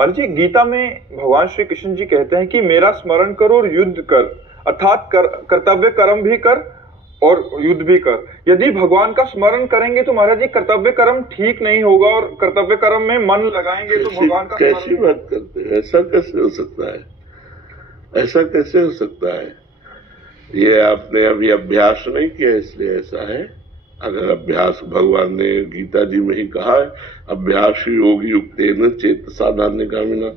महाराज जी, गीता में भगवान श्री कृष्ण जी कहते हैं कि मेरा स्मरण कर और युद्ध कर, अर्थात कर्तव्य कर्म भी कर और युद्ध भी कर। यदि भगवान का स्मरण करेंगे तो महाराज जी कर्तव्य कर्म ठीक नहीं होगा, और कर्तव्य कर्म में मन लगाएंगे तो भगवान का कैसी बात करते हैं? ऐसा कैसे हो सकता है? ऐसा कैसे हो सकता है? ये आपने अभी अभ्यास नहीं किया इसलिए ऐसा है। अगर अभ्यास, भगवान ने गीता जी में ही कहा है, अभ्यास योग युक्तेन चेतसा नान्यगामिना।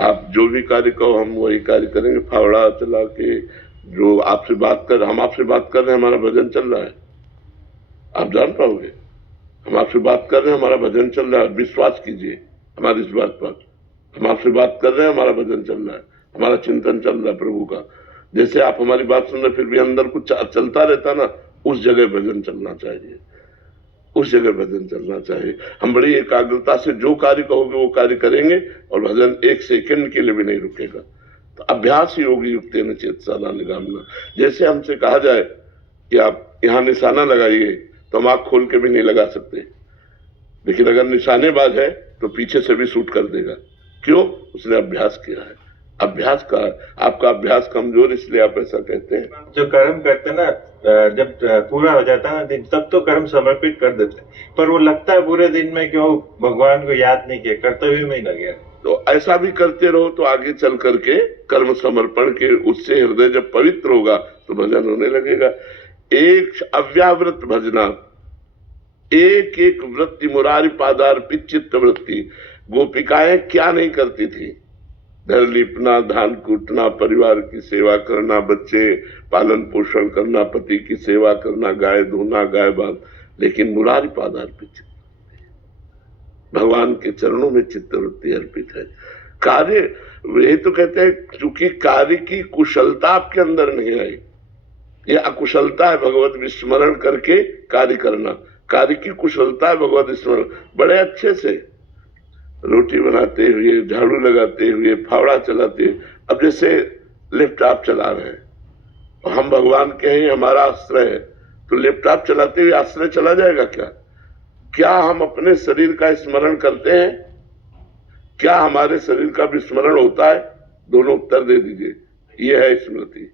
आप जो भी कार्य कहो हम वही कार्य करेंगे। फावड़ा चला के जो आपसे बात कर, हम आपसे बात कर रहे हैं, हमारा भजन चल रहा है, आप जान पाओगे। हम आपसे बात कर रहे हैं, हमारा भजन चल रहा है, विश्वास कीजिए हमारी इस बात पर। हम आपसे बात कर रहे हैं, हमारा भजन चल रहा है, हमारा चिंतन चल रहा है प्रभु का। जैसे आप हमारी बात सुन रहे फिर भी अंदर कुछ चलता रहता ना, उस जगह भजन चलना चाहिए, उस जगह भजन चलना चाहिए। हम बड़ी एकाग्रता से जो कार्य कहोगे वो कार्य करेंगे और भजन एक सेकंड के लिए भी नहीं रुकेगा। तो अभ्यास योगी युक्तेन चेतसा नान्यगामिना। जैसे हमसे कहा जाए कि आप यहाँ निशाना लगाइए तो हम आंख खोल के भी नहीं लगा सकते, लेकिन अगर निशानेबाज है तो पीछे से भी शूट कर देगा। क्यों? उसने अभ्यास किया है। अभ्यास का, आपका अभ्यास कमजोर इसलिए आप ऐसा कहते हैं। जो कर्म करते ना, जब पूरा हो जाता है ना दिन, तब तो कर्म समर्पित कर देते हैं, पर वो लगता है पूरे दिन में क्यों भगवान को याद नहीं किया, कर्तव्य में ही लगे। तो ऐसा भी करते रहो तो आगे चल करके कर्म समर्पण के उससे हृदय जब पवित्र होगा तो भजन होने लगेगा। एक अव्यावृत भजना, एक एक वृत्ति मुरारी पादार्पित चित्त वृत्ति। गोपिकाएं क्या नहीं करती थी? घर लिपना, धान कूटना, परिवार की सेवा करना, बच्चे पालन पोषण करना, पति की सेवा करना, गाय धोना, गाय बांध, लेकिन मुरारी पादार्पित चित्त, भगवान के चरणों में चित्तवृत्ति अर्पित है। कार्य, यही तो कहते हैं, चूंकि कार्य की कुशलता आपके अंदर नहीं आई, यह अकुशलता है भगवत विस्मरण करके कार्य करना। कार्य की कुशलता है भगवत स्मरण। बड़े अच्छे से रोटी बनाते हुए, झाड़ू लगाते हुए, फावड़ा चलाते हुए, अब जैसे लैपटॉप चला रहे हैं और हम भगवान के हैं, हमारा आश्रय है, तो लैपटॉप चलाते हुए आश्रय चला जाएगा क्या? क्या हम अपने शरीर का स्मरण करते हैं? क्या हमारे शरीर का भी स्मरण होता है? दोनों उत्तर दे दीजिए। यह है स्मृति।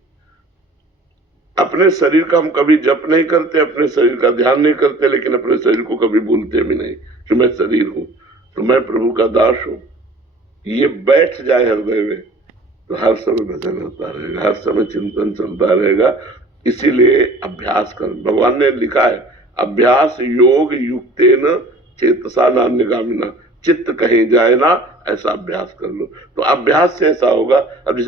अपने शरीर का हम कभी जप नहीं करते, अपने शरीर का ध्यान नहीं करते, लेकिन अपने शरीर को कभी भूलते भी नहीं कि मैं शरीर हूं, तो मैं प्रभु का दास हूं। ये बैठ जाए हृदय में तो हर समय भजन होता रहेगा, हर समय चिंतन चलता रहेगा। इसीलिए अभ्यास कर, भगवान ने लिखा है, अभ्यास योग युक्तेन चेतसा नान्यगामिना। चित्त कहीं जाए ना, ऐसा अभ्यास कर लो। तो अभ्यास से ऐसा होगा। अब